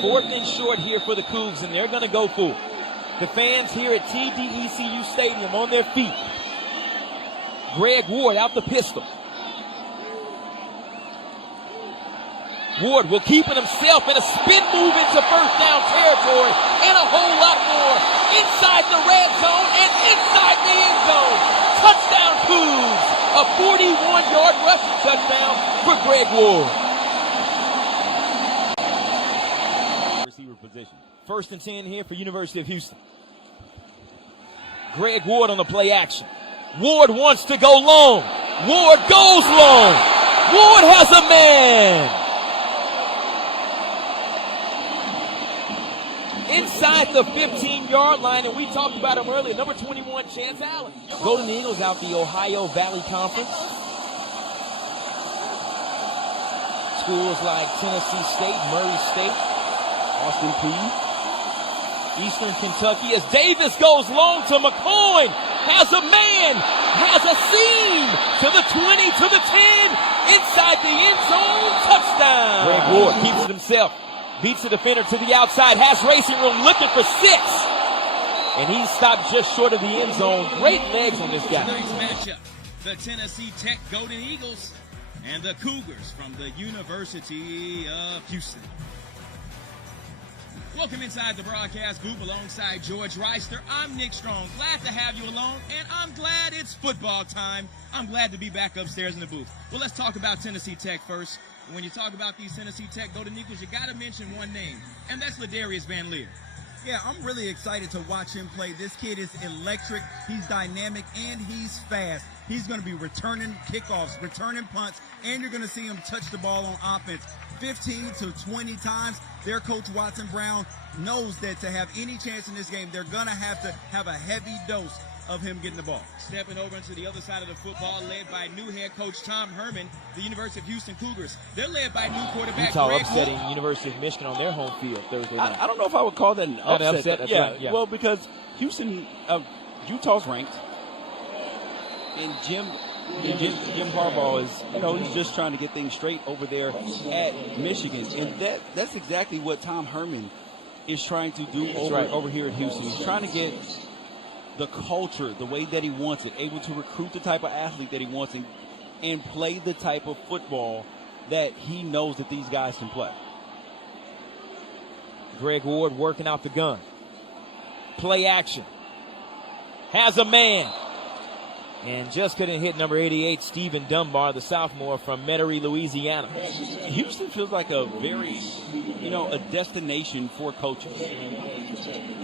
4th and short here for the Cougs, and they're going to go for it. The fans here at TDECU Stadium on their feet. Greg Ward out the pistol. Ward will keep it himself and a spin move into first down territory and a whole lot more inside the red zone and inside the end zone. Touchdown Cougs. A 41-yard rushing touchdown for Greg Ward. Receiver position. 1st and 10 here for University of Houston. Greg Ward on the play action. Ward wants to go long. Ward goes long. Ward has a man. Inside the 15-yard line, and we talked about him earlier, number 21, Chance Allen. Golden Eagles out the Ohio Valley Conference. Schools like Tennessee State, Murray State, Austin Peay, Eastern Kentucky. As Davis goes long to McCoy, has a man, has a seam to the 20, to the 10, inside the end zone, touchdown. Greg Ward keeps it himself. Beats the defender to the outside, has racing room, looking for 6. And he's stopped just short of the end zone. Great legs on this guy. Today's matchup, the Tennessee Tech Golden Eagles and the Cougars from the University of Houston. Welcome inside the broadcast booth alongside George Reister. I'm Nick Strong. Glad to have you along, and I'm glad it's football time. I'm glad to be back upstairs in the booth. Well, let's talk about Tennessee Tech first. When you talk about these Tennessee Tech Golden Eagles, you got to mention one name, and that's Ladarius Van Leer. Yeah, I'm really excited to watch him play. This kid is electric. He's dynamic, and he's fast. He's going to be returning kickoffs, returning punts, and you're going to see him touch the ball on offense 15 to 20 times. Their coach, Watson Brown, knows that to have any chance in this game, they're going to have a heavy dose of him getting the ball. Stepping over into the other side of the football, led by new head coach Tom Herman, the University of Houston Cougars. They're led by new quarterback Utah Greg upsetting Ward. University of Michigan on their home field Thursday night. I don't know if I would call that an upset. That's yeah, right, yeah. Well, because Houston, Utah's ranked, and Jim Harbaugh is, he's just trying to get things straight over there at Michigan, and that's exactly what Tom Herman is trying to do over here at Houston. He's trying to get the culture the way that he wants it, able to recruit the type of athlete that he wants, and play the type of football that he knows that these guys can play. Greg Ward working out the gun. Play action. Has a man. And just couldn't hit number 88, Stephen Dunbar, the sophomore from Metairie, Louisiana. Houston feels like a very, a destination for coaches.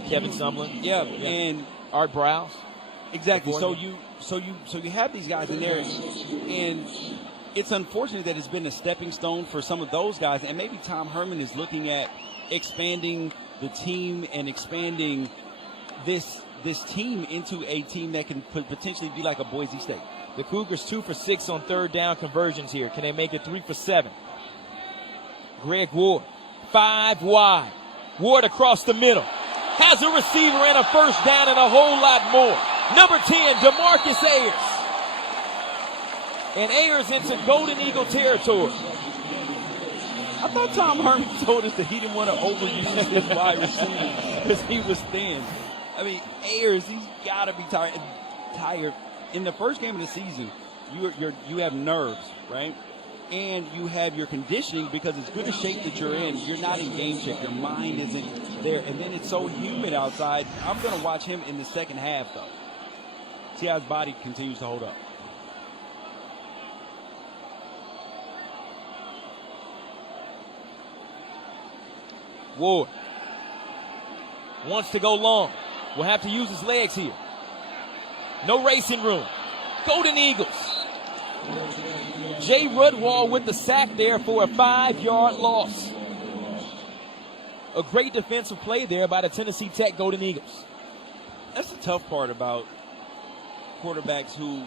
Kevin Sumlin. Yeah, and Art Browse. Exactly. So you have these guys in there, and it's unfortunate that it's been a stepping stone for some of those guys, and maybe Tom Herman is looking at expanding the team and expanding this team into a team that can potentially be like a Boise State. The Cougars 2 for 6 on 3rd down conversions here. Can they make it 3 for 7? Greg Ward, 5 wide. Ward across the middle. Has a receiver and a first down and a whole lot more. Number 10, DeMarcus Ayers. And Ayers into Golden Eagle territory. I thought Tom Herman told us that he didn't want to overuse his wide receiver because he was thin. I mean, Ayers, he's got to be tired. In the first game of the season, you have nerves, right? And you have your conditioning because it's good a shape that you're in. You're not in game shape. Your mind isn't there. And then it's so humid outside. I'm going to watch him in the second half, though. See how his body continues to hold up. Ward wants to go long. Will have to use his legs here. No racing room. Golden Eagles. Jay Rudwall with the sack there for a 5-yard loss. A great defensive play there by the Tennessee Tech Golden Eagles. That's the tough part about quarterbacks who,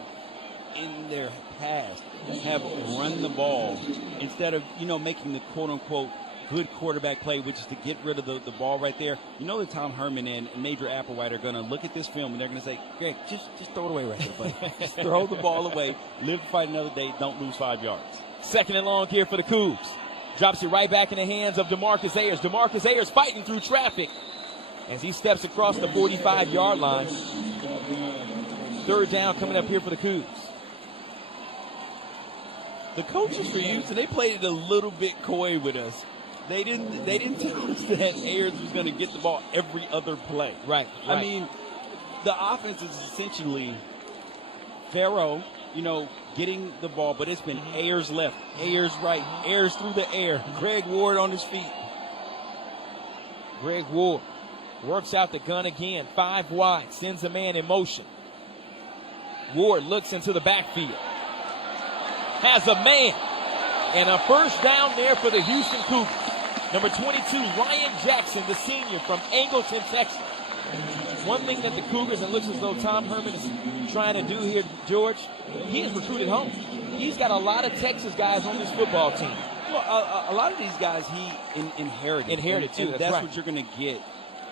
in their past, have run the ball instead of, making the quote-unquote good quarterback play, which is to get rid of the ball right there. You know that Tom Herman and Major Applewhite are going to look at this film and they're going to say, Greg, just throw it away right there, buddy. Just throw the ball away. Live to fight another day. Don't lose 5 yards. 2nd and long here for the Cougs. Drops it right back in the hands of DeMarcus Ayers. DeMarcus Ayers fighting through traffic as he steps across the 45-yard line. Third down coming up here for the Cougs. The coaches for Houston, they played it a little bit coy with us. They didn't tell us that Ayers was going to get the ball every other play. Right. I mean, the offense is essentially Farrow, getting the ball, but it's been Ayers left, Ayers right, Ayers through the air, Greg Ward on his feet. Greg Ward works out the gun again, 5 wide, sends a man in motion. Ward looks into the backfield. Has a man. And a first down there for the Houston Cougars. Number 22, Ryan Jackson, the senior from Angleton, Texas. One thing that the Cougars, and looks as though Tom Herman is trying to do here, George, he is recruited home. He's got a lot of Texas guys on this football team. Well, a lot of these guys he inherited. Inherited, too. And that's right. What you're going to get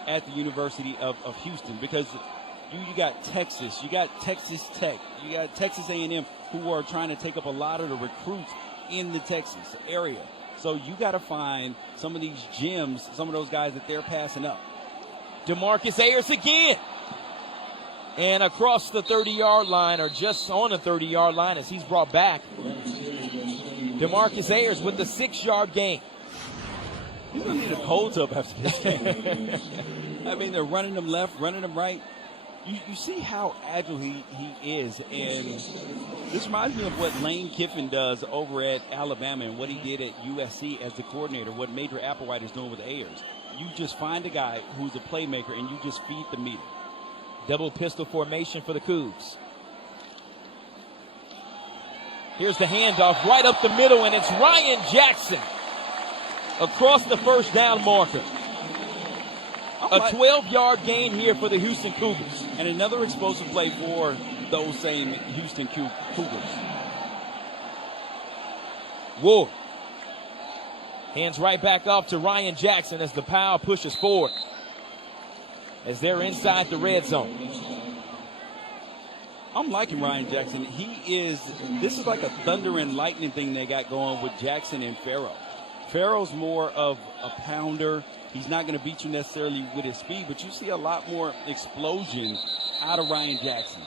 at the University of Houston, because you got Texas, you got Texas Tech, you got Texas A&M, who are trying to take up a lot of the recruits in the Texas area. So you got to find some of these gems, some of those guys that they're passing up. DeMarcus Ayers again. And across the 30-yard line, or just on the 30-yard line as he's brought back. DeMarcus Ayers with the 6-yard gain. He's going to need a cold tub after this game. I mean, they're running them left, running them right. You see how agile he is, and this reminds me of what Lane Kiffin does over at Alabama and what he did at USC as the coordinator, what Major Applewhite is doing with Ayers. You just find a guy who's a playmaker, and you just feed the meter. Double pistol formation for the Cougs. Here's the handoff right up the middle, and it's Ryan Jackson across the first down marker. A 12-yard gain here for the Houston Cougars. And another explosive play for those same Houston Cougars. Ward hands right back off to Ryan Jackson as the pile pushes forward. As they're inside the red zone. I'm liking Ryan Jackson. This is like a thunder and lightning thing they got going with Jackson and Farrow. Farrow's more of a pounder. He's not going to beat you necessarily with his speed, but you see a lot more explosion out of Ryan Jackson.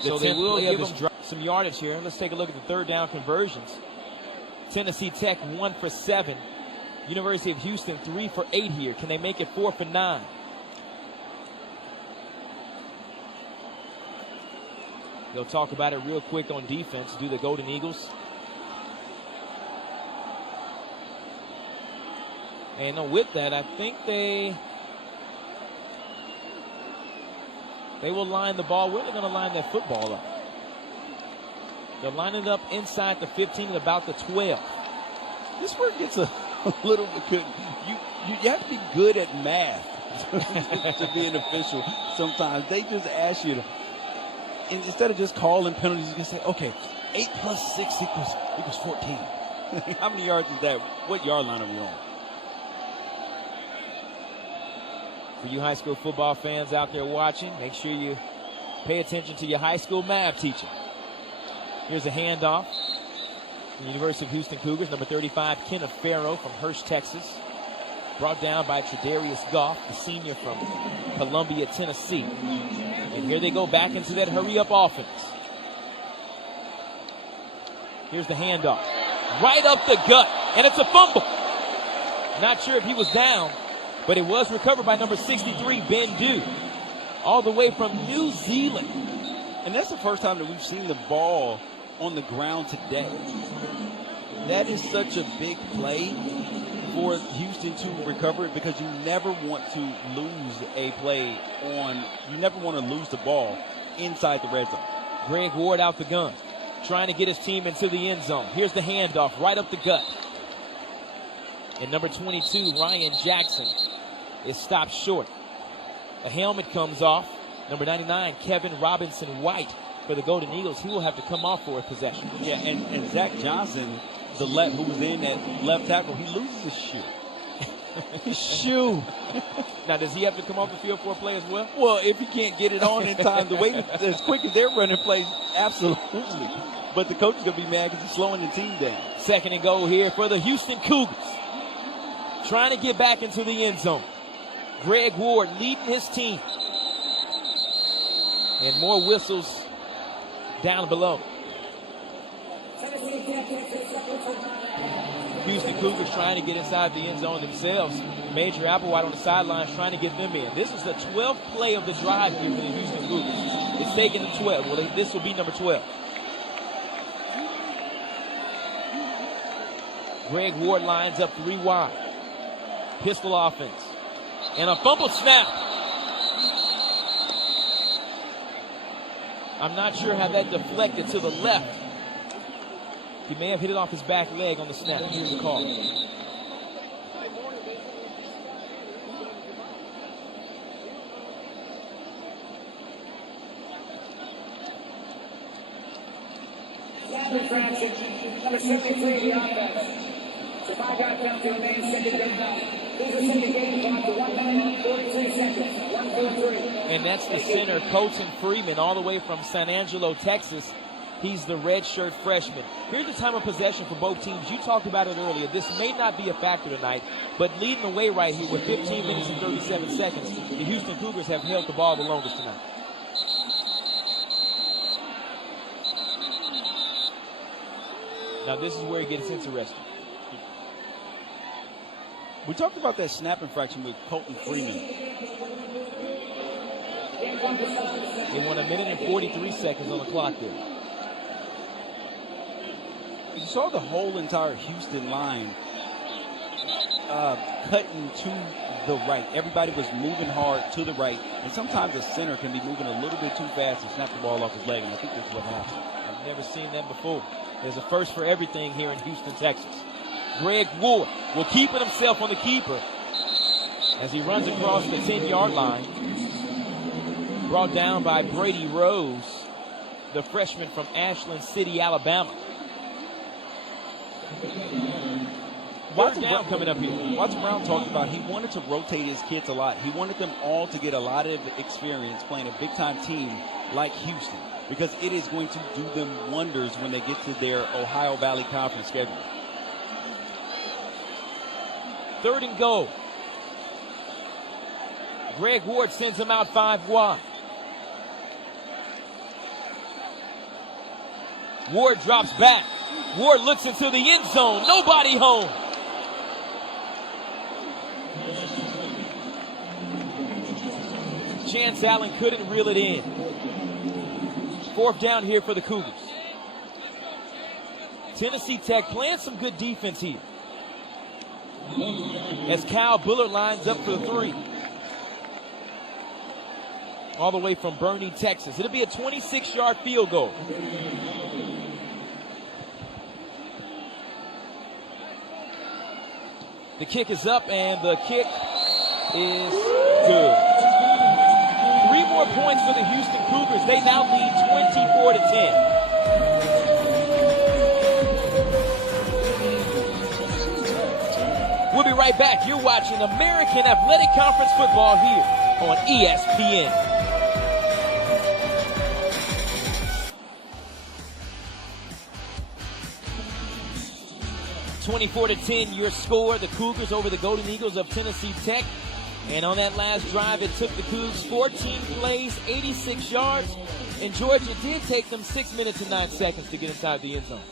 So they will give him some yardage here. Let's take a look at the third down conversions. Tennessee Tech 1 for 7. University of Houston 3 for 8 here. Can they make it 4 for 9? They'll talk about it real quick on defense. Do the Golden Eagles. And with that, I think they will line the ball. Where are they going to line that football up? They'll line it up inside the 15 at about the 12. This where it gets a little bit good. You have to be good at math to be an official sometimes. They just ask you to, and instead of just calling penalties, you can say, okay, 8 plus 6 equals 14. How many yards is that? What yard line are we on? For you high school football fans out there watching, make sure you pay attention to your high school math teacher. Here's a handoff from the University of Houston Cougars, number 35, Kenneth Farrow from Hurst, Texas. Brought down by Tredarius Goff, the senior from Columbia, Tennessee. And here they go back into that hurry-up offense. Here's the handoff. Right up the gut, and it's a fumble. Not sure if he was down, but it was recovered by number 63, Ben Dew, all the way from New Zealand. And that's the first time that we've seen the ball on the ground today. That is such a big play for Houston to recover it, because you never want to lose a play you never want to lose the ball inside the red zone. Greg Ward out the gun, trying to get his team into the end zone. Here's the handoff right up the gut. And number 22, Ryan Jackson, is stopped short. A helmet comes off. Number 99, Kevin Robinson White for the Golden Eagles. He will have to come off for a possession. Yeah, and Zach Johnson, who was in that left tackle, he loses his shoe. His shoe. Now, does he have to come off the field for a play as well? Well, if he can't get it on in time, the way as quick as they're running plays, absolutely. but the coach is going to be mad because he's slowing the team down. Second and goal here for the Houston Cougars. Trying to get back into the end zone. Greg Ward leading his team. And more whistles down below. Houston Cougars trying to get inside the end zone themselves. Major Applewhite on the sidelines trying to get them in. This is the 12th play of the drive here for the Houston Cougars. It's taken to 12. Well, this will be number 12. Greg Ward lines up 3 wide. Pistol offense. And a fumble snap. I'm not sure how that deflected to the left. He may have hit it off his back leg on the snap. Here's the call. Infraction, number 73, the offense. So if I got down to the main second down, this is in the game clock to 1 minute, 43 seconds, 143. And that's the center, Colton Freeman, all the way from San Angelo, Texas. He's the redshirt freshman. Here's the time of possession for both teams. You talked about it earlier. This may not be a factor tonight, but leading the way right here with 15 minutes and 37 seconds, the Houston Cougars have held the ball the longest tonight. Now this is where it gets interesting. We talked about that snap infraction with Colton Freeman. They won 1 minute and 43 seconds on the clock there. You saw the whole entire Houston line cutting to the right. Everybody was moving hard to the right, and sometimes the center can be moving a little bit too fast and snap the ball off his leg, and I think that's what happened. I've never seen that before. There's a first for everything here in Houston, Texas. Greg Ward will keep it himself on the keeper as he runs across the 10-yard line. Brought down by Brady Rose, the freshman from Ashland City, Alabama. Watson Brown coming up here. Watson Brown talked about he wanted to rotate his kids a lot. He wanted them all to get a lot of experience playing a big-time team like Houston, because it is going to do them wonders when they get to their Ohio Valley Conference schedule. Third and goal. Greg Ward sends him out 5 wide. Ward drops back. Ward looks into the end zone. Nobody home. Chance Allen couldn't reel it in. 4th down here for the Cougars. Tennessee Tech playing some good defense here, as Kyle Bullard lines up for the 3. All the way from Boerne, Texas. It'll be a 26-yard field goal. The kick is up, and the kick is good. 3 more points for the Houston Cougars. They now lead 24-10. We'll be right back. You're watching American Athletic Conference football here on ESPN. 24-10, your score. The Cougars over the Golden Eagles of Tennessee Tech. And on that last drive, it took the Cougs 14 plays, 86 yards. And Georgia did take them 6 minutes and 9 seconds to get inside the end zone.